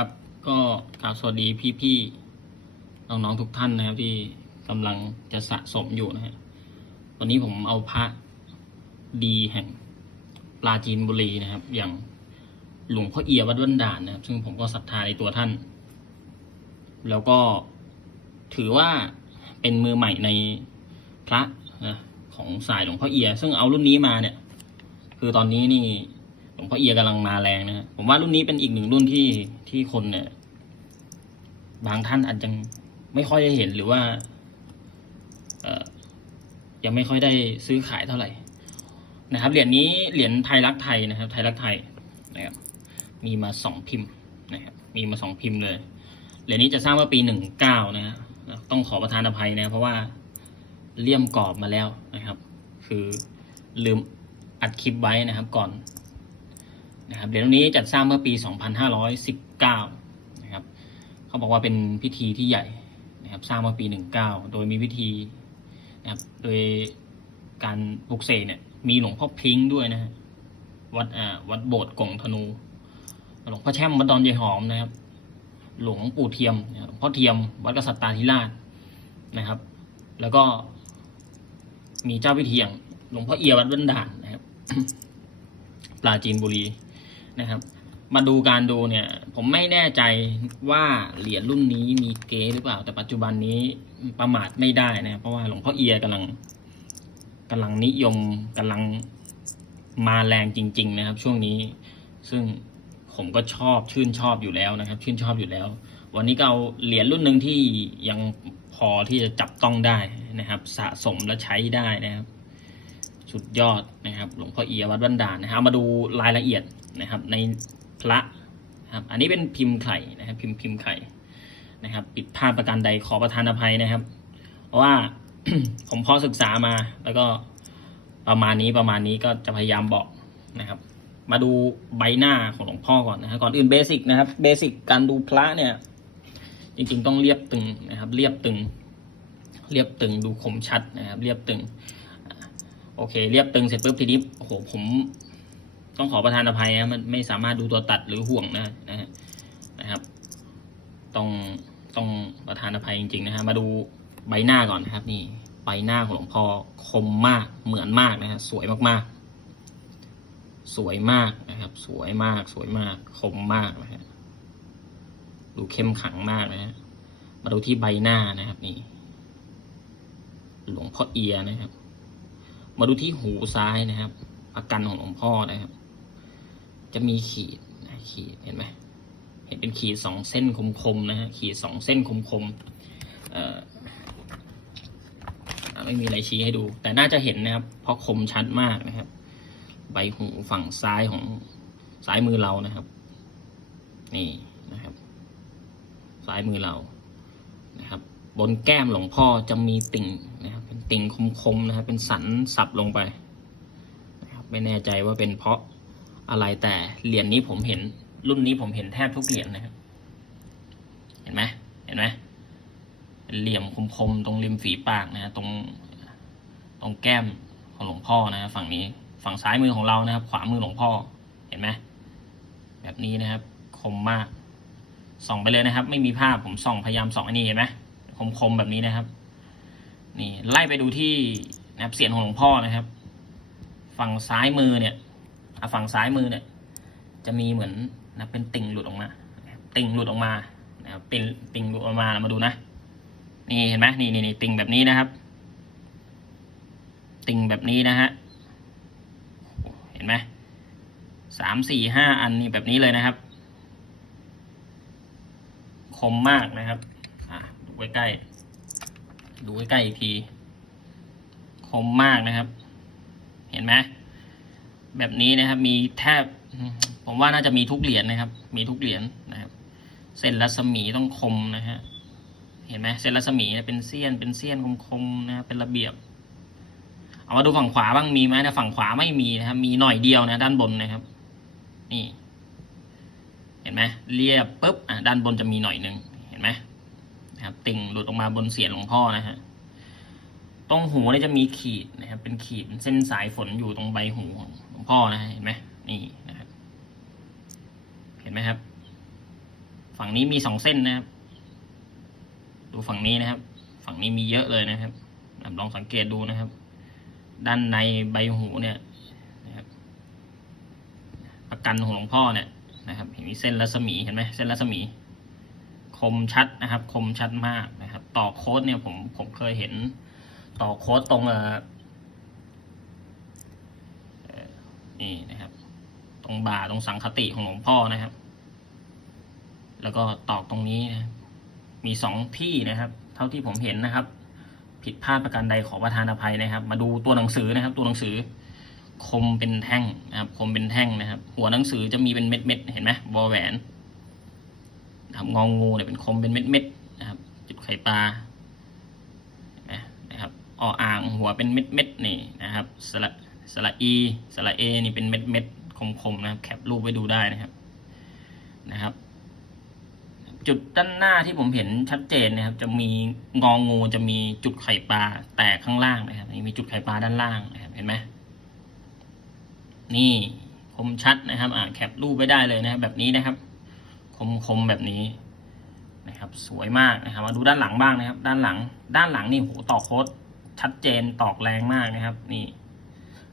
ครับก็กราบสวัสดีพี่ๆน้องๆทุกท่านนะครับที่กำลังจะสะสมอยู่นะฮะวันนี้ผมเอาพระดีแห่งปราจีนบุรีนะครับ อย่างหลวงพ่อเอียวัดวันด่านนะครับ ซึ่งผมก็ศรัทธาในตัวท่าน แล้วก็ถือว่าเป็นมือใหม่ในพระนะของสายหลวงพ่อเอีย ซึ่งเอารุ่นนี้มาเนี่ย คือตอนนี้นี่ หลวงพ่อเอียกำลังมาแรงนะผมว่ารุ่นนี้เป็นอีกหนึ่งรุ่นที่ที่คนเนี่ย บางท่านอาจจะไม่ค่อยได้เห็นหรือว่าเออยังไม่ค่อยได้ซื้อขายเท่าไหร่ นะครับเหรียญนี้เหรียญไทยรักไทยนะครับ ไทยรักไทยนะครับมีมาสองพิมพ์นะครับมีมาสองพิมพ์เลยเหรียญนี้จะสร้างเมื่อปีหนึ่งเก้านะฮะต้องขอประทานอภัยนะเพราะว่าเลี่ยมกรอบมาแล้วนะครับ คือลืมอัดคลิปไว้นะครับ ก่อน นะครับเหรียญนี้จัดสร้างเมื่อปี 2519 นะครับเขาบอกว่าเป็นพิธีที่ใหญ่นะครับสร้างเมื่อปี 19 โดยมีพิธีนะครับโดยการปลุกเสกเนี่ยมีหลวงพ่อพริ้งด้วยนะวัดอ่าวัดโบสถ์กงธนู หลวงพ่อแช่มวัดดอนยายหอมนะครับ หลวงปู่เทียมหลวงพ่อเทียม วัดกษัตริย์ตาธิราชนะครับ แล้วก็มีเจ้าพิธีอย่างหลวงพ่อเอียวัดบันดาลนะครับปราจีนบุรี นะครับ มาดูการดูเนี่ย ผมไม่แน่ใจว่าเหรียญรุ่นนี้มีเก๊หรือเปล่า แต่ปัจจุบันนี้ประมาทไม่ได้นะเพราะว่าหลวงพ่อเอียกำลังกำลังนิยมกำลังมาแรงจริง ๆ นะครับ ช่วงนี้ ซึ่งผมก็ชอบชื่นชอบอยู่แล้วนะครับ ชื่นชอบอยู่แล้ว วันนี้ก็เอาเหรียญรุ่นหนึ่งที่ยังพอที่จะจับต้องได้นะครับ สะสมและใช้ได้นะครับ สุดยอดนะครับ หลวงพ่อเอียวัดบันดาลนะครับมาดูรายละเอียดนะครับ ในพระครับ อันนี้เป็นพิมพ์ไข่นะครับ พิมพ์พิมพ์ไข่นะครับ ปิดพลาดประการใดขอประทานอภัยนะครับ เพราะว่าผมพอศึกษามา แล้วก็ประมาณนี้ประมาณนี้ก็จะพยายามบอกนะครับ มาดูใบหน้าของหลวงพ่อก่อนนะครับก่อนอื่นเบสิกนะครับเบสิกการดูพระเนี่ย จริงๆต้องเรียบตึงนะครับ เรียบตึง เรียบตึงดูคมชัดนะครับ เรียบตึง โอเค เรียบตึงเสร็จปุ๊บทีนี้โอ้โหผม ต้องขอประทานอภัยนะมันไม่สามารถดูตัวตัดหรือห่วงนะนะฮะนะครับ ต้องต้องประทานอภัยจริง ๆ นะฮะมาดูใบหน้าก่อนนะครับ นี่ใบหน้าของหลวงพ่อคมมากเหมือนมากนะฮะสวยมากๆ สวยมากนะครับ สวยมากสวยมาก คมมากนะฮะดูเข้มขังมากนะฮะมาดูที่ใบหน้านะครับ นี่ หลวงพ่อเอียนะครับ มาดูที่หูซ้ายนะครับ อาการของหลวงพ่อนะครับ จะมีขีดขีดเห็นไหมเห็นเป็นขีดสองเส้นคมๆนะฮะขีดสองเส้นคมๆเอ่อไม่มีอะไรชี้ให้ดู แต่น่าจะเห็นนะครับ เพราะคมชัดมากนะครับ ใบหูฝั่งซ้ายของซ้ายมือเรานะครับ นี่นะครับ ซ้ายมือเรานะครับ บนแก้มหลวงพ่อจะมีติ่งนะครับ ติ่งคมๆนะครับ เป็นสันสับลงไปนะครับไม่แน่ใจว่าเป็นเพราะอะไรแต่เหรียญนี้ผมเห็น รุ่นนี้ผมเห็นแทบทุกเหรียญนะครับ เห็นไหมเห็นไหมเหลี่ยมคมๆตรงริมฝีปากนะตรงตรงแก้มของหลวงพ่อนะฮะฝั่งนี้ฝั่งซ้ายมือของเรานะครับ ขวามือหลวงพ่อเห็นไหมแบบนี้นะครับ คมมากส่องไปเลยนะครับ ไม่มีภาพผมส่องพยายามส่องอันนี้เห็นไหมคมๆแบบนี้นะครับ นี่ไล่ไปดูที่นะครับเสียงของหลวงพ่อนะครับ ฝั่งซ้ายมือเนี่ยอะฝั่งซ้ายมือเนี่ย จะมีเหมือนนะเป็นติ่งหลุดออกมาติ่งหลุดออกมานะครับติ่งติ่งหลุดออกมาเรามาดูนะ นี่เห็นไหมนี่นี่นี่ติ่งแบบนี้นะครับ ติ่งแบบนี้นะฮะเห็นไหมสามสี่ห้าอันนี่แบบนี้เลยนะครับ คมมากนะครับ อะดูใกล้ๆ ดูใกล้ๆอีกที คมมากนะครับ เห็นไหมแบบนี้นะครับ มีแทบ ผมว่าน่าจะมีทุกเหรียญนะครับ มีทุกเหรียญนะครับ เส้นรัศมีต้องคมนะฮะเห็นไหมเส้นรัศมีเป็นเสี้ยนเป็นเสี้ยนคมๆนะครับเป็นระเบียบ เอามาดูฝั่งขวาบ้างมีไหมนะฝั่งขวาไม่มีนะครับมีหน่อยเดียวนะ ด้านบนนะครับ นี่ เห็นไหมเรียบปุ๊บอะด้านบนจะมีหน่อยหนึ่งเห็นไหมนะครับ ติ่งหลุดออกมาบนเสียนหลวงพ่อนะฮะ ตรงหูเนี่ยจะมีขีดนะครับ เป็นขีดเส้นสายฝนอยู่ตรงใบหูของหลวงพ่อนะฮะเห็นไหมนี่นะครับเห็นไหมครับ ฝั่งนี้มีสองเส้นนะครับ ดูฝั่งนี้นะครับ ฝั่งนี้มีเยอะเลยนะครับลองสังเกตดูนะครับ ด้านในใบหูเนี่ยนะครับประกันของหลวงพ่อเนี่ยนะครับ เห็นมีเส้นรัศมีเห็นไหมเส้นรัศมี คมชัดนะครับ คมชัดมากนะครับ ต่อโค้ดเนี่ยผมผมเคยเห็น ต่อโค้ดตรงเออนี่นะครับ ตรงบ่าตรงสังคติของหลวงพ่อนะครับ แล้วก็ตอกตรงนี้นะมีสองที่นะครับ เท่าที่ผมเห็นนะครับ ผิดพลาดประการใดขอประทานอภัยนะครับ มาดูตัวหนังสือนะครับ ตัวหนังสือคมเป็นแท่งนะครับ คมเป็นแท่งนะครับ หัวหนังสือจะมีเป็นเม็ดเม็ดๆเห็นไหมวอแหวน นะครับงองงูเนี่ยเป็นคมเป็นเม็ดๆนะครับ จุดไข่ปลาเห็นไหมนะครับออ่างหัวเป็นเม็ดๆนี่นะครับสระสระอีสระเอนี่เป็นเม็ดเม็ดๆคมๆนะครับ แคปรูปไว้ดูได้นะครับนะครับ จุดด้านหน้าที่ผมเห็นชัดเจนนะครับ จะมีงองงูจะมีจุดไข่ปลาแตกข้างล่างนะครับนี่มีจุดไข่ปลาด้านล่างนะครับเห็นไหมนี่คมชัดนะครับ อ่าแคปรูปไว้ได้เลยนะครับ แบบนี้นะครับ คมคมๆแบบนี้นะครับ สวยมากนะครับ มาดูด้านหลังบ้างนะครับ ด้านหลัง ด้านหลังนี่โหตอกโค้ดชัดเจนตอกแรงมากนะครับ นี่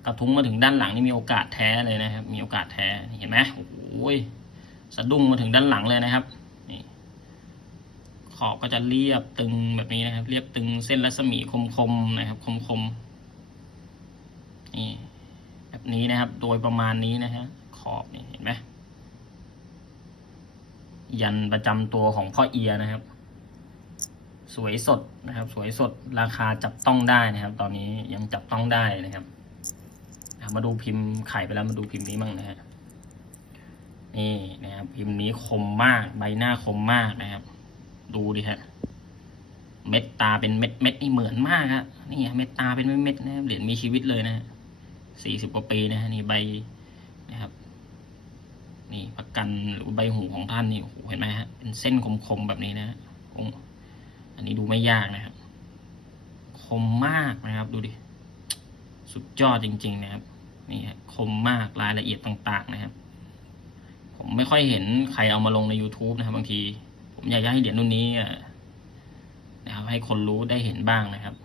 กระทุ้งมาถึงด้านหลังนี่มีโอกาสแท้เลยนะครับ มีโอกาสแท้เห็นไหมโอ้โหสะดุ้งมาถึงด้านหลังเลยนะครับนี่ขอบก็จะเรียบตึงแบบนี้นะครับ เรียบตึงเส้นรัศมีคมๆนะครับ คมๆนี่แบบนี้นะครับ โดยประมาณนี้นะฮะขอบนี่เห็นไหม ยันประจำตัวของพ่อเอียนะครับ สวยสดนะครับ สวยสดราคาจับต้องได้นะครับ ตอนนี้ยังจับต้องได้นะครับมาดูพิมพ์ไข่ไปแล้วมาดูพิมพ์นี้มั่งนะฮะนี่นะครับพิมพ์นี้คมมากใบหน้าคมมากนะครับ ดูดิฮะเม็ดตาเป็นเม็ดเม็ดนี่เหมือนมากฮะนี่ฮะเม็ดตาเป็นเม็ดเม็ดนะครับเหรียญมีชีวิตเลยนะฮะสี่สิบกว่าปีนะฮะนี่ใบนะครับ นี่ประ กันหรือใบหูของท่านนี่โอ้โหเห็นไหมฮะเป็นเส้นคมๆแบบนี้นะฮะอันนี้ดูไม่ยากนะครับ คมมากนะครับดูดิสุดยอดจริง ๆ นะครับนี่ฮะคมมากรายละเอียดต่างๆ นะครับ ผมไม่ค่อยเห็นใครเอามาลงใน YouTube นะครับ บางที ผมอยากจะให้เหรียญรุ่นนี้นะครับ ให้คนรู้ได้เห็นบ้างนะครับ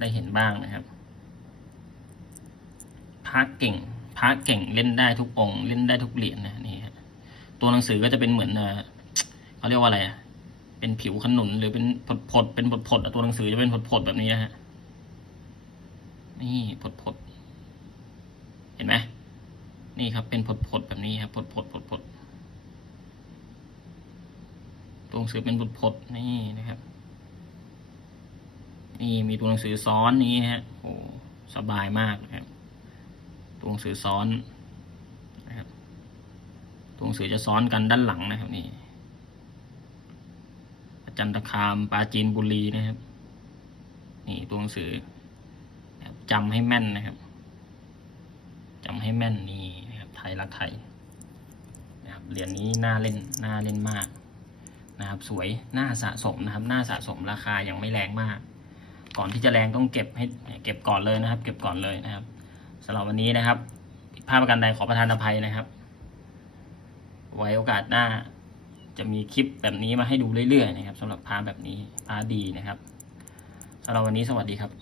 ได้เห็นบ้างนะครับพระเก่ง พระเก่งเล่นได้ทุกองค์เล่นได้ทุกเหรียญนะนี่ฮะตัวหนังสือก็จะเป็นเหมือนเออเขาเรียกว่าอะไรอะเป็นผิวขนุนหรือเป็นผดผดเป็นผดผดตัวหนังสือจะเป็นผดผดแบบนี้นะฮะนี่ผดผดเห็นไหมนี่ครับเป็นผดผดแบบนี้ครับผดผดผดผดตัวหนังสือเป็นผดผดนี่นะครับ นี่มีตัวหนังสือซ้อนนี้ฮะโอ้สบายมากนะครับ ตัวหนังสือซ้อนนะครับตัวหนังสือจะซ้อนกันด้านหลังนะครับนี่อาจันตคามปาจีนบุรีนะครับ นี่ตัวหนังสือนะครับจำให้แม่นนะครับจำให้แม่นนี่นะครับไทยรักไทยนะครับเหรียญนี้น่าเล่นน่าเล่นมากนะครับ สวยน่าสะสมนะครับน่าสะสมราคายังไม่แรงมาก ก่อนที่จะแรงต้องเก็บให้เก็บก่อนเลยนะครับ เก็บก่อนเลยนะครับ สำหรับวันนี้นะครับผิดพลาดประการใดขอประทานอภัยนะครับ ไว้โอกาสหน้า จะมีคลิปแบบนี้มาให้ดูเรื่อยๆนะครับสำหรับพาแบบนี้พาดีนะครับสำหรับวันนี้สวัสดีครับ